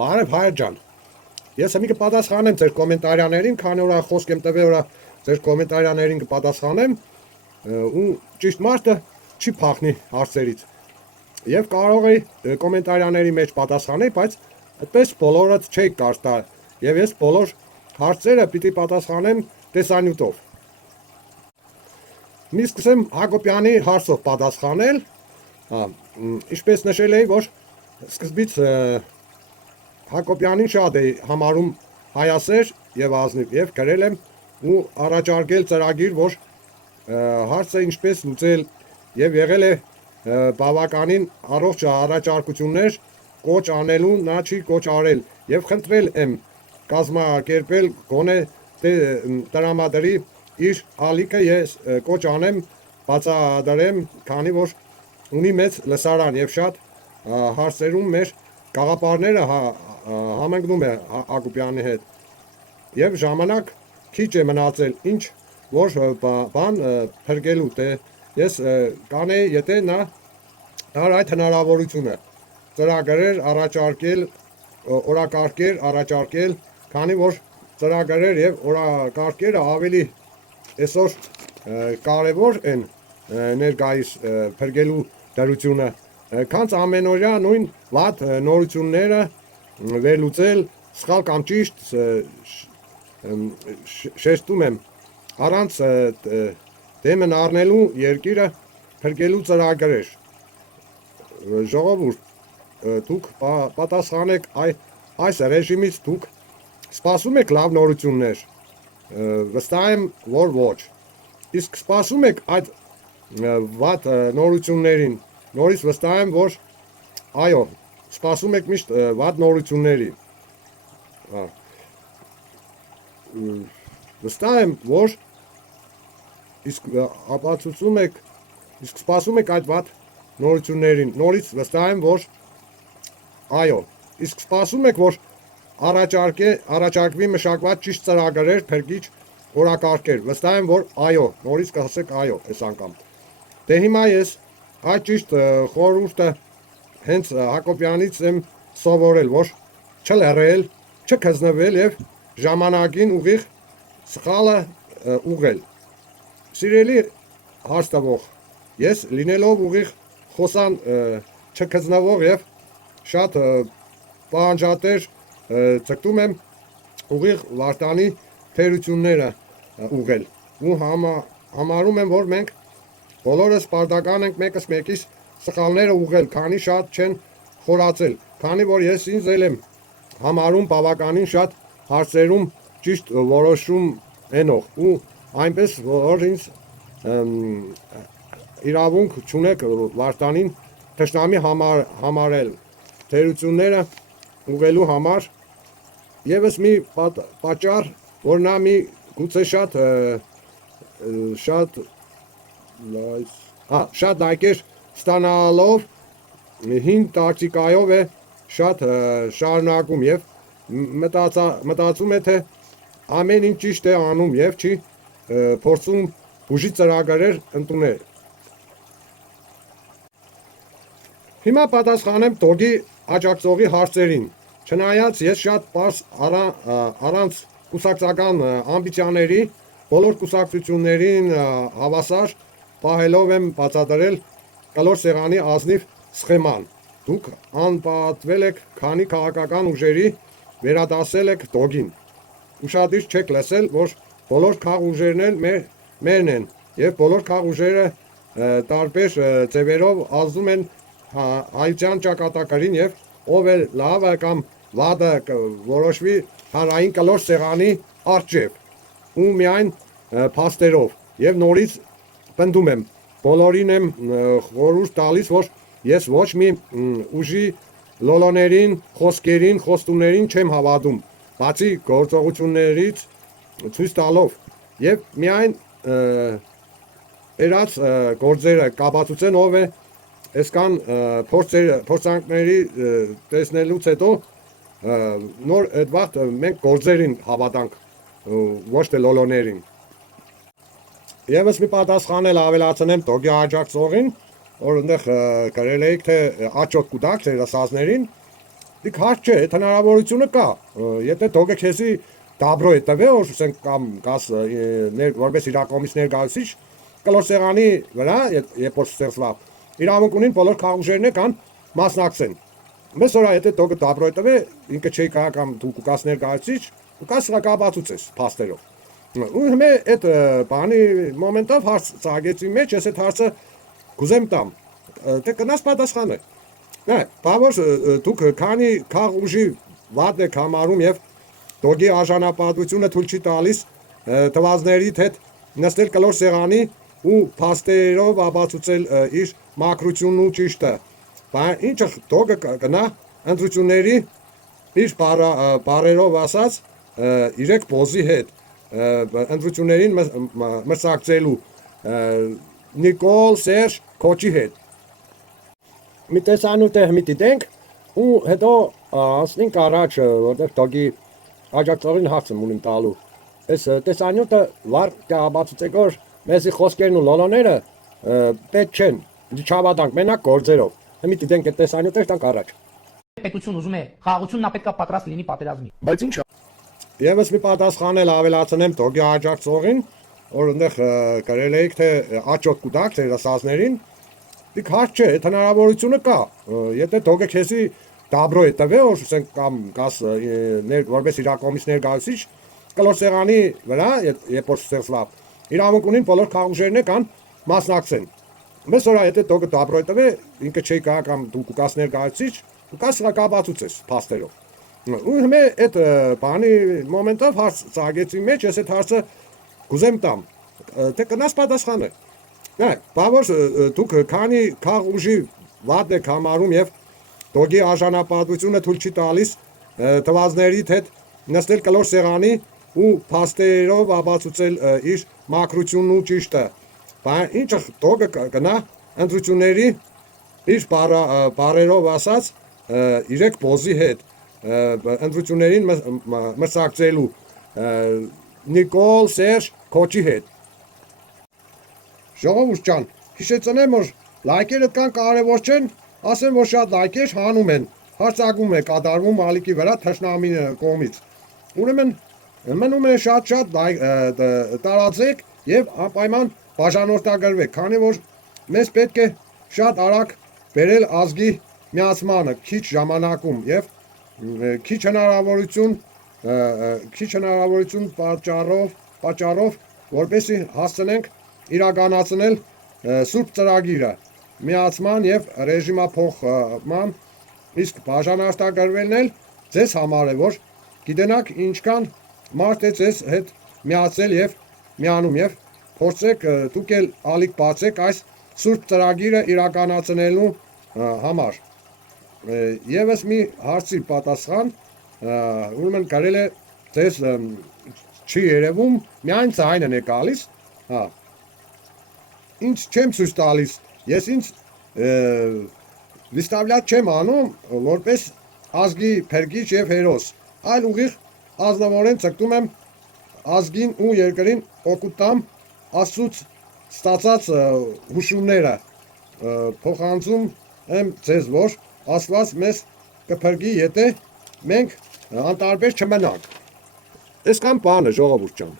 Բարև հայր ջան, ես մի կպատասխանեմ ձեր կոմենտարիաներին, քանի որ խոսք եմ տվել, որ ձեր կոմենտարիաներին կպատասխանեմ ու ճիշտ մարդը չի փախնի հարցերից եւ կարող է կոմենտարիաների մեջ պատասխանել, բայց այդպես բոլորը չէի կարծ տալ եւ ես բոլոր հարցերը պիտի պատասխանեմ տեսանյութով։ Մի սկսեմ Հակոբյանի հարցով պատասխանել, ինչպես նշել էի, որ սկզբից Հակոբյանին շատ է համարում հայասեր եւ ազնիվ եւ գրել եմ ու առաջարկել ծրագիր, որ հարցը ինչպես լուծել եւ եղել է բավականին առողջ առաջարկություններ կոչ անելու, նա չի կոչ արել եւ խնդրել եմ կազմակերպել գոնե տրամադրի իր ալիքը ես կոչ անեմ բացադրեմ, քանի որ ունի մեծ լսարան եւ շատ հարցերում մեր գաղափարները համընկնում է Հակոբյանի հետ եւ ժամանակ քիչ է մնացել, ինչ որ բան փրկելու դե ես կանեի, եթե նա դար այդ հնարավորությունը ծրագրեր առաջարկել, օրակարգեր առաջարկել, քանի որ ծրագրեր եւ օրակարգերը ավելի այսօր կարևոր են ներկայիս փրկելու դրությունը, քանց ամենօրյա նույն վատ նորությունները վերլուծել, սխալ կամ ճիշտ շեշտում եմ առանց դեմն առնելու երկիրը փրկելու ծրագրեր։ Ժողովուրդ, դուք պատասխանեք այս ռեժիմից դուք սպասում եք լավ նորություններ, վստահ եմ, որ ոչ։ Իսկ սպասում եք այդ վատ նորություններին, նորից վստահ եմ, որ այո, սպասում եք միշտ վատ նորությունների։ Վստահ եմ, որ իսկ ապացուցում եք, իսկ սպասում եք այդ վատ նորություններին, նորից վստահ եմ, որ այո, իսկ սպասում եք, որ առաջարկվի մշակված ճիշտ ծրագրեր, փրկիչ օրակարգեր, վստահ եմ, որ այո, նորից կհասեք այո այս անգամ։ Դե հիմա ես այդ ճիշտ խորհուրդը հենց Հակոբյանից եմ սովորել, որ չլռել, չքզնվել եւ ժամանակին ուղիղ սխալը ուղղել։ Սիրելի հարցտվող, ես լինելով ուղիղ խոսան չքզնվող եւ շատ պահանջատեր ցկտում եմ ուղիղ Վարդանի թերությունները ուղղել ու համարում եմ, որ մենք բոլորս պարտական ենք մեկս մեկիս սխալները ուղղել, քանի շատ չեն խորացել, քանի որ ես ինձ եմ համարում բավականին շատ հարցերում ճիշտ որոշում ենող ու այնպես որ ինձ իրավունք չունեք Վարդանին թշնամի համարել թերությունները ուղղելու համար եւս մի պատճառ, որ նա մի գուցե շատ լայքեր ստանալով հին տակտիկայով է շատ շարունակում եւ մտածում է, թե ամեն ինչ ճիշտ է անում եւ չի փորձում բուժի ծրագրեր ընդունել։ Հիմա պատասխանեմ Տոգի աջակցողի հարցերին։ Չնայած ես շատ պարզ առանց կուսակցական ամբիցիաների բոլոր կուսակցություններին հավասար պահելով եմ բացատրել կլոր սեղանի ազնիվ սխեման։ Դուք անպատվել եք քանի քաղաքական ուժերի վերադասել եք Տոգին։ Ուշադիր չեք լսել, որ բոլոր քաղ ուժերն էլ մերն են եւ բոլոր քաղ ուժերը տարբեր ձևերով ազդում են հայության ճակատագրին եւ ով է լավը կամ վատը որոշվի հանրային կլոր սեղանի առջև ու միայն փաստերով եւ նորից պնդում եմ բոլորին եմ խորհուրդ տալիս, որ ես ոչ մի ուժի լոլոներին, խոսքերին, խոստումներին չեմ հավատում, բացի գործողություններից ցույց տալով եւ միայն երած գործերը կապացուցեն ով է այսքան փորձանքների տեսնելուց հետո նոր այդ վաղ մենք գործերին հավատանք ոչ թե լոլոներին։ Եվս մի պատասխան էլ ավելացնեմ Տոգի աջակցողին, որ այնտեղ գրել էիք թե աճոտ կուտակ ծերասազներին, դիք հարց չէ, այդ հնարավորությունը կա։ Եթե դոգը քեզի դաբրո է տվել, որ ասենք կամ գաս որպես իրակոմից ներկայացիչ կլոր սեղանի վրա, երբ որ ստեղծվավ, իրավունք ունին բոլոր քաղաքներն կան մասնակցեն։ Մեզ օրա եթե դոգը դաբրո է տվել, ինքը չի կա կամ դու կուկաս ներկայացիչ, կուկաս սրակաբացուցես փաստերով։ Ու հիմա այդ բանի մոմենտով հարց ծագեցի մեջ, ես այդ հարցը կուզեմ տամ։ Թե կնաս պատասխանը։ Նայ, բավարար դուք քանի քաղ ուժի վատ եք համարում եւ դոգի արժանապատվությունը թույլ չի տալիս տվազների հետ նստել կլոր սեղանի ու փաստերով ապացուցել իր մակրությունն ու ճիշտը։ Բայց ինչը դոգը կնա ընտրությունների իր բարերով ասած իրեք բոզի հետ ընտրություններին մրցակցելու Նիկոլ Սերժ Քոչի հետ։ Մի տեսանյութ մի դիտենք ու հետո ասենք առաջ որտեղ դոգի աջակցողին հարցը ունիմ տալու։ Այս տեսանյութը վար կապացուցեք որ մեզի խոսքերն ու լոլոները պետք չեն չավադանք մենակ գործերով։ Մի դիտենք այդ տեսանյութը տանք առաջ։ Պետություն ուզում է խաղաղությունն նա պետքա պատրաստ լինի պատերազմի։ Բայց ինչ Եվս մի պատասխան էլ ավելացնեմ դոգի աջակցողին, որ այնտեղ գրել էիք թե աճոտ կուտակ ծերասազներին, դիք հարց չէ, այդ հնարավորությունը կա։ Եթե դոգը քեզի դաբրո է տվել, որ ասենք կամ գաս որպես իրակոմից ներկայացիչ կլոր սեղանի վրա, երբ որ ստեղծվավ, իրավունք ունին բոլոր քաղաքներն կան մասնակցեն։ Մեզ օրա եթե դոգը դաբրո է տվել, ինքը չի կա կամ դու կուկաս ներկայացիչ, կուկաս սրակաբացուցես փաստերով։ Ու հիմա այդ բանի մոմենտով հարց ծագեցի մեջ, ես այդ հարցը կուզեմ տամ։ Թե կնաս պատասխանը։ Նայ, բավարար դուք քանի քաղ ուժի վատ եք համարում եւ դոգի արժանապատվությունը թույլ չի տալիս տվազների հետ նստել կլոր սեղանի ու փաստերով ապացուցել իր մակրությունն ու ճիշտը։ Բայց ինչը դոգը կնա ընտրությունների իր բարերով ասած իրեք բոզի հետ ընտրություններին մրցակցելու Նիկոլ Սերժ Քոչի հետ։ Ժողովուրդ ջան, հիշեցնեմ որ լայքերը կան կարևոր չեն, ասեմ որ շատ լայքեր հանում են, հարցակում է կատարվում ալիքի վրա թշնամի կողմից։ Ուրեմն մնում է շատ տարածեք եւ անպայման բաժանորդագրվեք, քանի որ մեզ պետք է շատ արագ բերել ազգի միացմանը քիչ ժամանակում եւ քիչ հնարավորություն պատճառով որպեսզի հասցնենք իրականացնել սուրբ ծրագիրը միացման եւ ռեժիմափոխման իսկ բաժանորդագրվելն էլ ձեզ համար է որ գիտենաք ինչքան մարդ է ձեզ հետ միացել եւ միանում եւ փորձեք դուք էլ ալիք բացեք այս սուրբ ծրագիրը իրականացնելու համար։ Եվս մի հարցի պատասխան, ուրեմն կարել է ձեզ չի երևում, միայն ձայնն է գալիս, ինչ չեմ ցույց տալիս, ես ինձ վիստավլյաց չեմ անում, որպես ազգի փրկիչ եւ հերոս, այլ ուղիղ ազնվորեն ցկտում եմ ազգին ու երկրին օգուտ տամ Աստծուց ստացած հուշումները փոխանցում եմ ձեզ, որ Աստված մեզ կփրկի, եթե մենք անտարբեր չմնանք։ Այսքան բանը ժողովուրդ ջան։